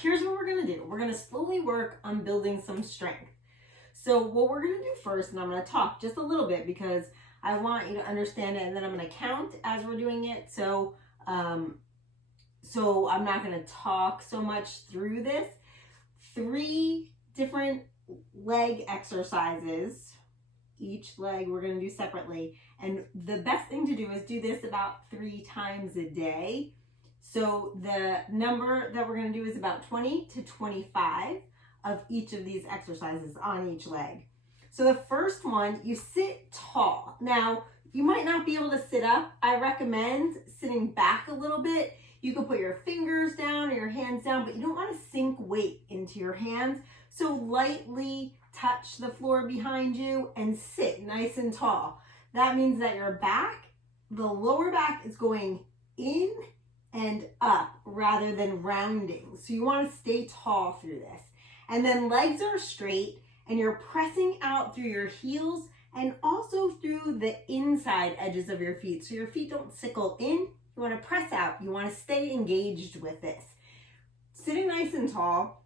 here's what we're gonna do. We're gonna slowly work on building some strength. So what we're gonna do first, and I'm gonna talk just a little bit because I want you to understand it, and then I'm gonna count as we're doing it. So I'm not gonna talk so much through this. 3 different leg exercises. Each leg we're going to do separately. And the best thing to do is do this about 3 times a day. So the number that we're going to do is about 20 to 25 of each of these exercises on each leg. So the first one, you sit tall. Now, you might not be able to sit up. I recommend sitting back a little bit. You can put your fingers down or your hands down, but you don't want to sink weight into your hands. So lightly touch the floor behind you and sit nice and tall. That means that your back, the lower back is going in and up rather than rounding. So you want to stay tall through this. And then legs are straight and you're pressing out through your heels and also through the inside edges of your feet. So your feet don't sickle in. You want to press out. You want to stay engaged with this. Sitting nice and tall,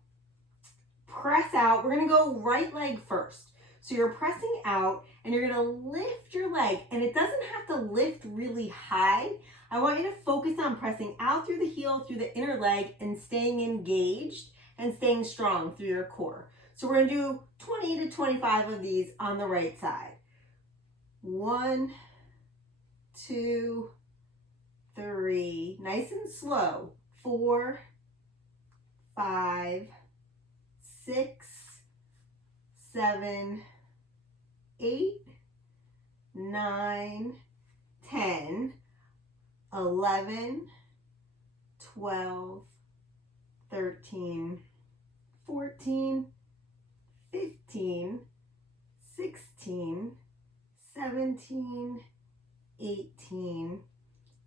press out. We're going to go right leg first. So you're pressing out and you're going to lift your leg, and it doesn't have to lift really high. I want you to focus on pressing out through the heel, through the inner leg, and staying engaged and staying strong through your core. So we're going to do 20 to 25 of these on the right side. 1, 2, 3, nice and slow. 4, 5, 6, 7, 8, 9, 10, 11, 12, 13, 14, 15, 16, 17, 18,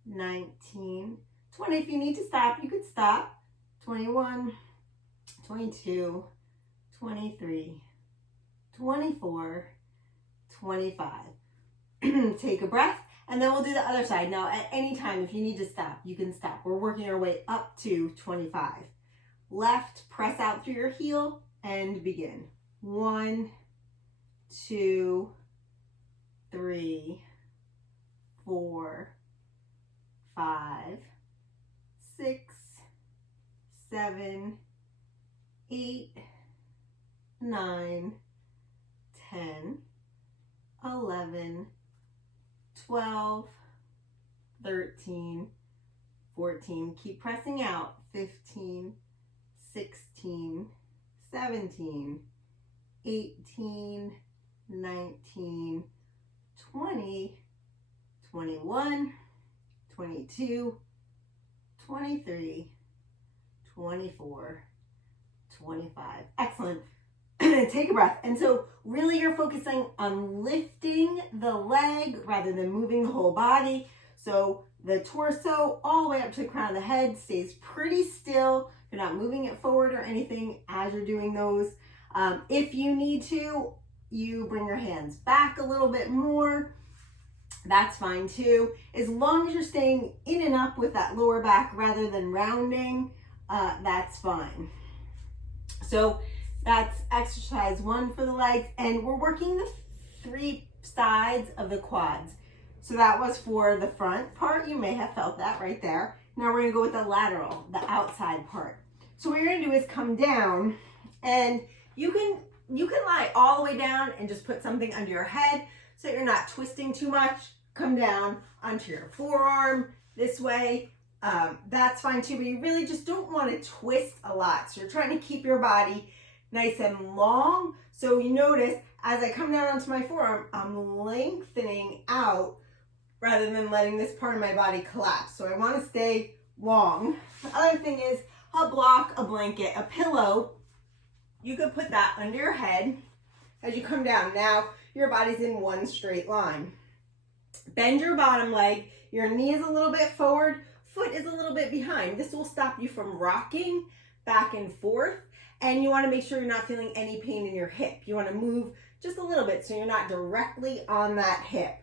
19, 20. If you need to stop, you could stop. 21, 22, 23, 24, 25. Take a breath, and then we'll do the other side. Now, at any time, if you need to stop, you can stop. We're working our way up to 25. Left, press out through your heel, and begin. 1, 2, 3, 4, 5, 6, 7, 8, 9, 10, 11, 12, 13, 14. Keep pressing out. 15, 16, 17, 18, 19, 20, 21, 22, 23, 24, 25. Excellent. Take a breath. And so really you're focusing on lifting the leg rather than moving the whole body. So the torso all the way up to the crown of the head stays pretty still. You're not moving it forward or anything as you're doing those. If you need to, you bring your hands back a little bit more. That's fine too. As long as you're staying in and up with that lower back rather than rounding, that's fine. So that's exercise 1 for the legs, and we're working the 3 sides of the quads. So that was for the front part. You may have felt that right there. Now we're gonna go with the lateral, the outside part. So what you're gonna do is come down, and you can lie all the way down and just put something under your head so you're not twisting too much. Come down onto your forearm this way. That's fine too, but you really just don't want to twist a lot. So you're trying to keep your body nice and long. So you notice as I come down onto my forearm, I'm lengthening out rather than letting this part of my body collapse. So I want to stay long. The other thing is a block, a blanket, a pillow. You could put that under your head as you come down. Now your body's in one straight line. Bend your bottom leg. Your knee is a little bit forward, foot is a little bit behind. This will stop you from rocking back and forth. And you want to make sure you're not feeling any pain in your hip. You want to move just a little bit so you're not directly on that hip.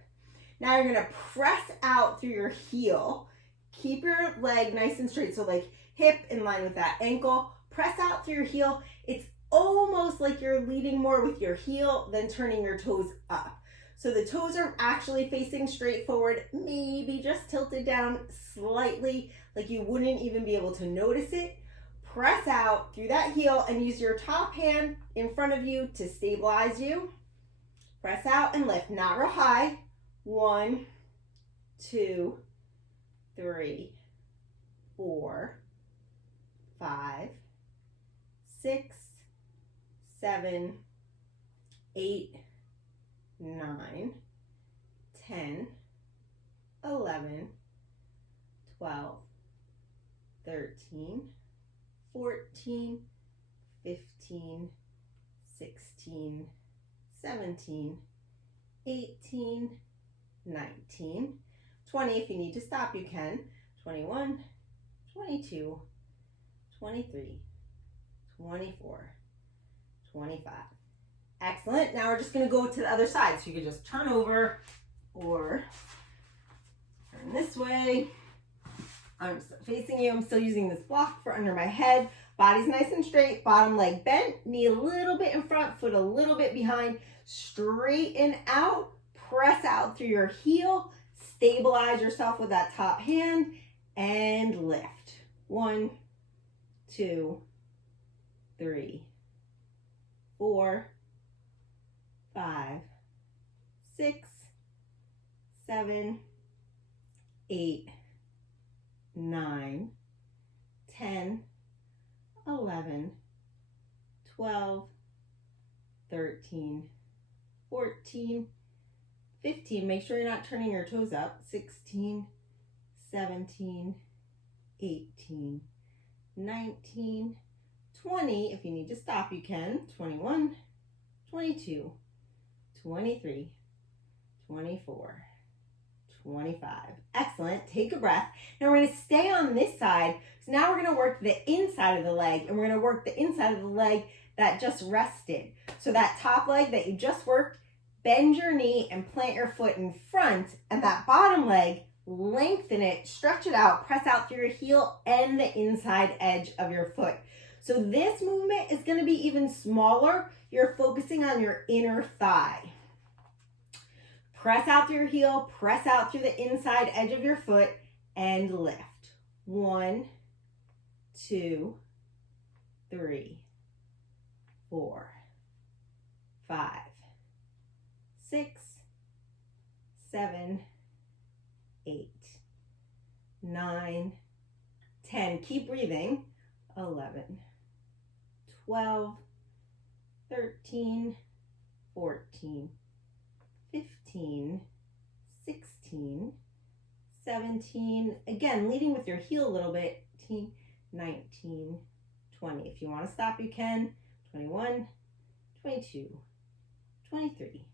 Now you're going to press out through your heel. Keep your leg nice and straight. So like hip in line with that ankle. press out through your heel. It's almost like you're leading more with your heel than turning your toes up. So the toes are actually facing straight forward, maybe just tilted down slightly, like you wouldn't even be able to notice it. Press out through that heel and use your top hand in front of you to stabilize you. Press out and lift, not real high. 1, 2, 3, 4, 5, 6, 7, 8, 9, 10, 11, 12, 13, 14, 15, 16, 17, 18, 19, 20. If you need to stop, you can. 21, 22, 23, 24, 25. Excellent. Now we're just going to go to the other side. So you can just turn over or turn this way. I'm facing you. I'm still using this block for under my head. Body's nice and straight. Bottom leg bent. Knee a little bit in front. Foot a little bit behind. Straighten out. Press out through your heel. Stabilize yourself with that top hand. And lift. 1, 2, 3, 4, 5, 6, 7, 8, 9, 10, 11, 12, 13, 14, 15. Make sure you're not turning your toes up. 16, 17, 18, 19, 20. If you need to stop, you can. 21, 22, 23, 24, 25. Excellent. Take a breath. Now we're going to stay on this side. So now we're going to work the inside of the leg, and we're going to work the inside of the leg that just rested. So that top leg that you just worked, bend your knee and plant your foot in front, and that bottom leg, lengthen it, stretch it out, press out through your heel and the inside edge of your foot. So this movement is going to be even smaller. You're focusing on your inner thigh. Press out through your heel, press out through the inside edge of your foot, and lift. 1, 2, 3, 4, 5, 6, 7, 8, 9, 10. Keep breathing. 11, 12, 13, 14, 15, 16, 17. Again, leading with your heel a little bit. 18, 19, 20. If you want to stop, you can. 21, 22, 23,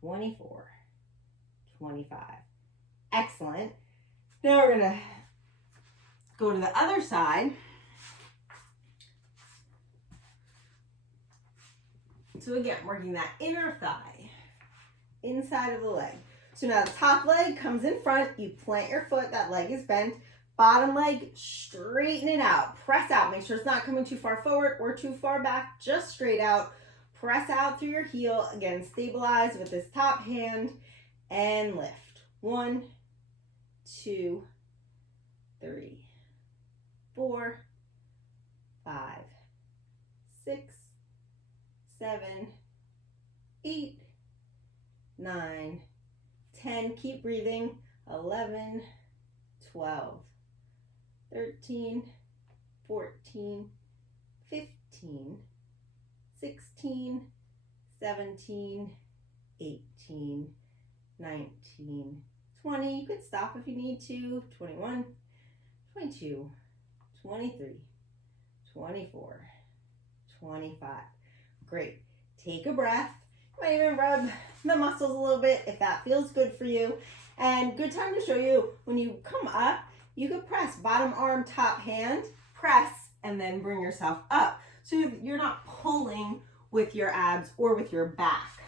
24, 25. Excellent. Now we're going to go to the other side. So again, working that inner thigh, inside of the leg. So now the top leg comes in front. You plant your foot. That leg is bent. Bottom leg, straighten it out. Press out. Make sure it's not coming too far forward or too far back. Just straight out. Press out through your heel. Again, stabilize with this top hand and lift. 1, 2, 3, 4, 5, 6, 7, 8, 9, 10. Keep breathing. 11, 12, 13, 14, 15, 16, 17, 18, 19, 20. You could stop if you need to. 21, 22, 23, 24, 25. Great. Take a breath. You might even rub the muscles a little bit if that feels good for you. And good time to show you when you come up, you could press bottom arm, top hand, press, and then bring yourself up. So you're not pulling with your abs or with your back.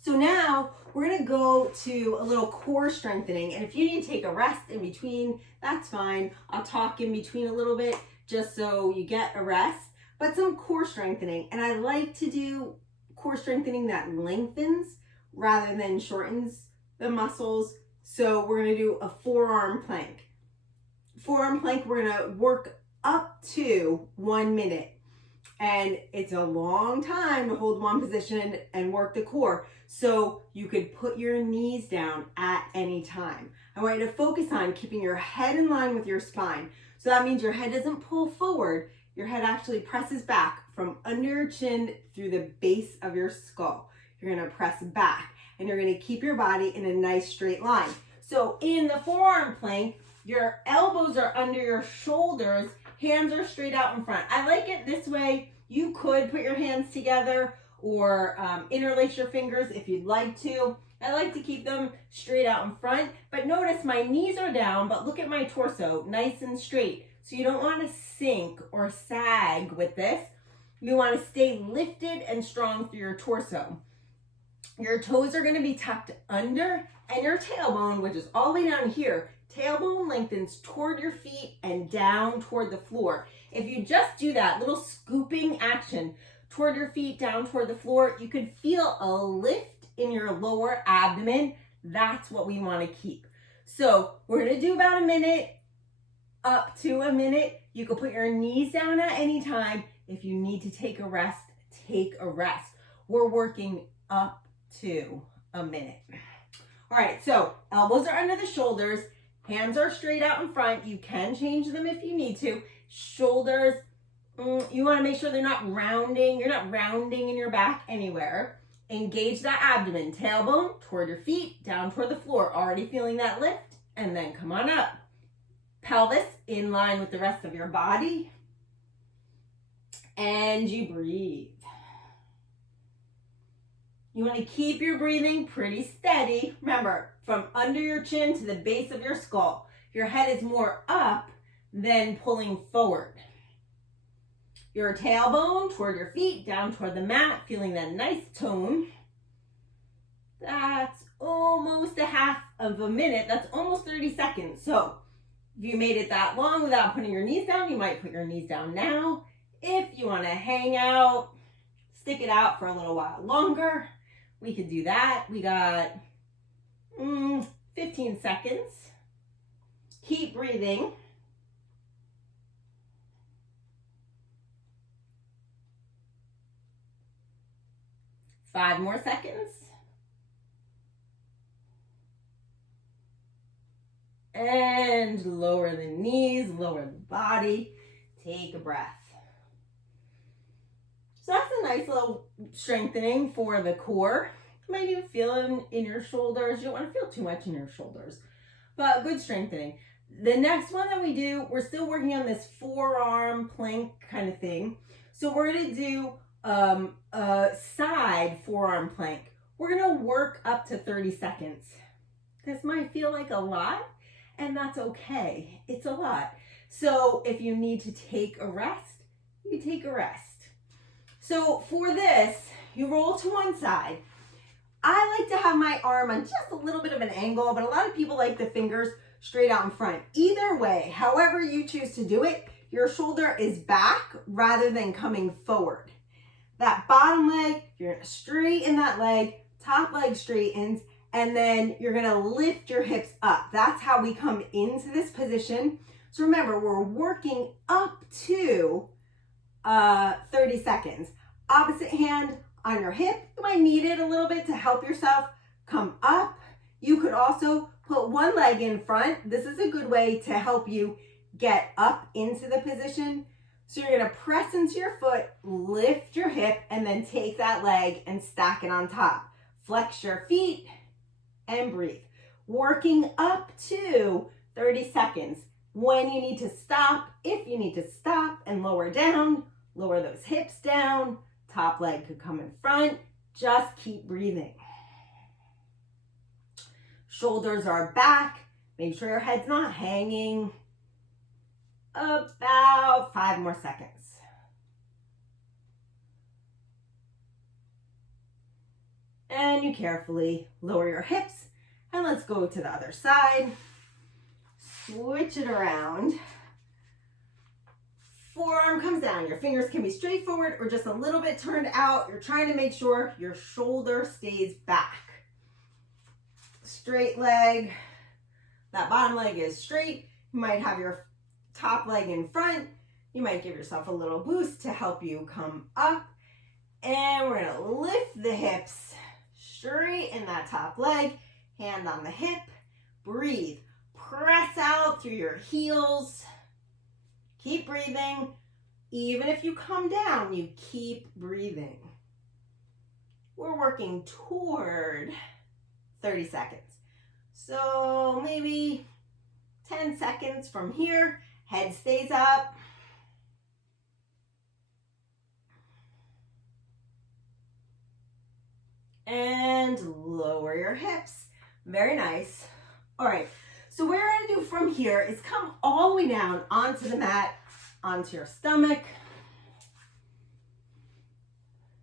So now we're going to go to a little core strengthening. And if you need to take a rest in between, that's fine. I'll talk in between a little bit. just so you get a rest, but some core strengthening. And I like to do core strengthening that lengthens rather than shortens the muscles. So we're gonna do a forearm plank. Forearm plank, we're gonna work up to 1 minute. And it's a long time to hold one position and work the core. So you could put your knees down at any time. I want you to focus on keeping your head in line with your spine. So that means your head doesn't pull forward. Your head actually presses back from under your chin through the base of your skull. You're gonna press back and you're gonna keep your body in a nice straight line. So in the forearm plank, your elbows are under your shoulders, hands are straight out in front. I like it this way. You could put your hands together or interlace your fingers if you'd like to. I like to keep them straight out in front, but notice my knees are down, but look at my torso, nice and straight. So you don't want to sink or sag with this. You want to stay lifted and strong through your torso. Your toes are going to be tucked under, and your tailbone, which is all the way down here, tailbone lengthens toward your feet and down toward the floor. If you just do that little scooping action toward your feet, down toward the floor, you could feel a lift in your lower abdomen. That's what we want to keep. So we're going to do about a minute, up to a minute. You can put your knees down at any time. If you need to take a rest, take a rest. We're working up to a minute. All right, so elbows are under the shoulders, hands are straight out in front. You can change them if you need to. Shoulders, you want to make sure they're not rounding. You're not rounding in your back anywhere. Engage that abdomen, tailbone toward your feet, down toward the floor. Already feeling that lift, and then come on up. Pelvis in line with the rest of your body. And you breathe. You want to keep your breathing pretty steady. Remember, from under your chin to the base of your skull. Your head is more up than pulling forward. Your tailbone toward your feet, down toward the mat, feeling that nice tone. That's almost a half of a minute. That's almost 30 seconds. So if you made it that long without putting your knees down, you might put your knees down now. If you want to hang out, stick it out for a little while longer, we could do that. We got 15 seconds. Keep breathing. Five more seconds. And lower the knees, lower the body. Take a breath. So that's a nice little strengthening for the core. You might even feel it in your shoulders. You don't want to feel too much in your shoulders, but good strengthening. The next one that we do, we're still working on this forearm plank kind of thing. So we're going to do a side forearm plank. We're going to work up to 30 seconds. This might feel like a lot, and that's okay. It's a lot. So if you need to take a rest, you take a rest. So for this, you roll to one side. I like to have my arm on just a little bit of an angle, but a lot of people like the fingers straight out in front. Either way, however you choose to do it, your shoulder is back rather than coming forward. That bottom leg, you're gonna straighten that leg, top leg straightens, and then you're gonna lift your hips up. That's how we come into this position. So remember, we're working up to 30 seconds. Opposite hand on your hip. You might need it a little bit to help yourself come up. You could also put one leg in front. This is a good way to help you get up into the position. So you're gonna press into your foot, lift your hip, and then take that leg and stack it on top. Flex your feet and breathe. Working up to 30 seconds. When you need to stop, if you need to stop and lower down, lower those hips down. Top leg could come in front. Just keep breathing. Shoulders are back. Make sure your head's not hanging. About 5 more seconds. And you carefully lower your hips. And let's go to the other side. Switch it around. Forearm comes down. Your fingers can be straight forward or just a little bit turned out. You're trying to make sure your shoulder stays back. Straight leg. That bottom leg is straight. You might have your top leg in front. You might give yourself a little boost to help you come up. And we're gonna lift the hips, straighten that top leg, hand on the hip, breathe. Press out through your heels. Keep breathing. Even if you come down, you keep breathing. We're working toward 30 seconds. So maybe 10 seconds from here, head stays up. And lower your hips. Very nice. All right, so what we're gonna do from here is come all the way down onto the mat, onto your stomach.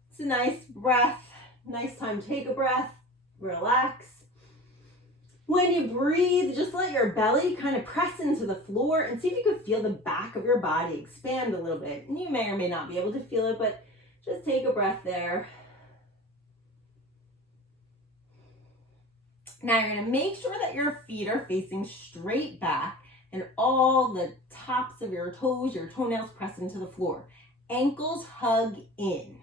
It's a nice breath, nice time to take a breath, relax. When you breathe, just let your belly kind of press into the floor and see if you can feel the back of your body expand a little bit. And you may or may not be able to feel it, but just take a breath there. Now you're gonna make sure that your feet are facing straight back and all the tops of your toes, your toenails press into the floor. Ankles hug in.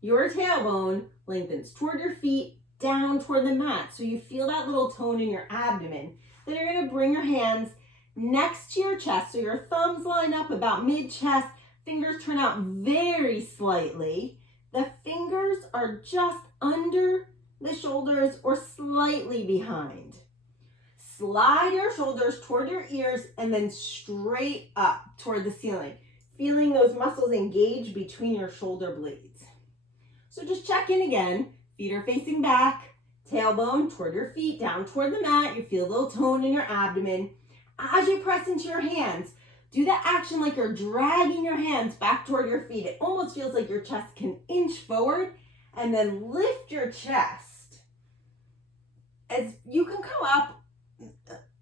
Your tailbone lengthens toward your feet, down toward the mat. So you feel that little tone in your abdomen. Then you're gonna bring your hands next to your chest. So your thumbs line up about mid-chest, fingers turn out very slightly. The fingers are just under the shoulders or slightly behind. Slide your shoulders toward your ears and then straight up toward the ceiling, feeling those muscles engage between your shoulder blades. So just check in again. Feet are facing back, tailbone toward your feet, down toward the mat. You feel a little tone in your abdomen. As you press into your hands, do that action like you're dragging your hands back toward your feet. It almost feels like your chest can inch forward, and then lift your chest. As you can come up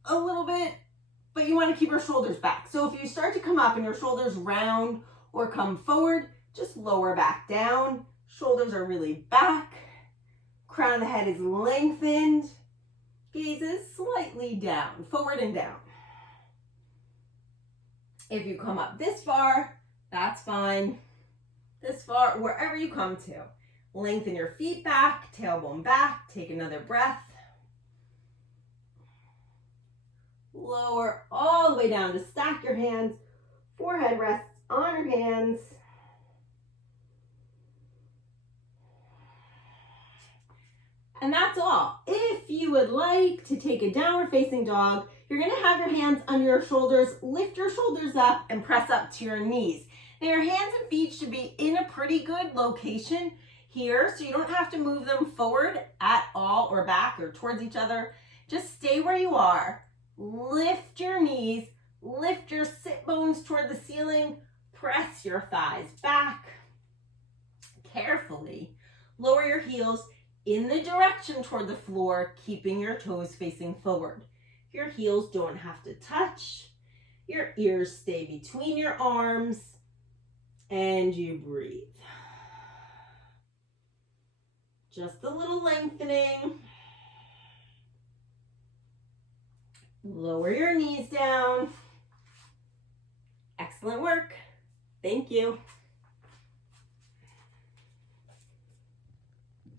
a little bit, but you want to keep your shoulders back. So if you start to come up and your shoulders round or come forward, just lower back down. Shoulders are really back. Crown of the head is lengthened. Gaze is slightly down, forward and down. If you come up this far, that's fine. This far, wherever you come to. Lengthen your feet back, tailbone back. Take another breath. Lower all the way down to stack your hands. Forehead rests on your hands. And that's all. If you would like to take a downward facing dog, you're gonna have your hands under your shoulders, lift your shoulders up and press up to your knees. Now your hands and feet should be in a pretty good location here, so you don't have to move them forward at all or back or towards each other. Just stay where you are. Lift your knees, lift your sit bones toward the ceiling, press your thighs back. Carefully lower your heels in the direction toward the floor, keeping your toes facing forward. Your heels don't have to touch. Your ears stay between your arms, and you breathe. Just a little lengthening. Lower your knees down. Excellent work. Thank you.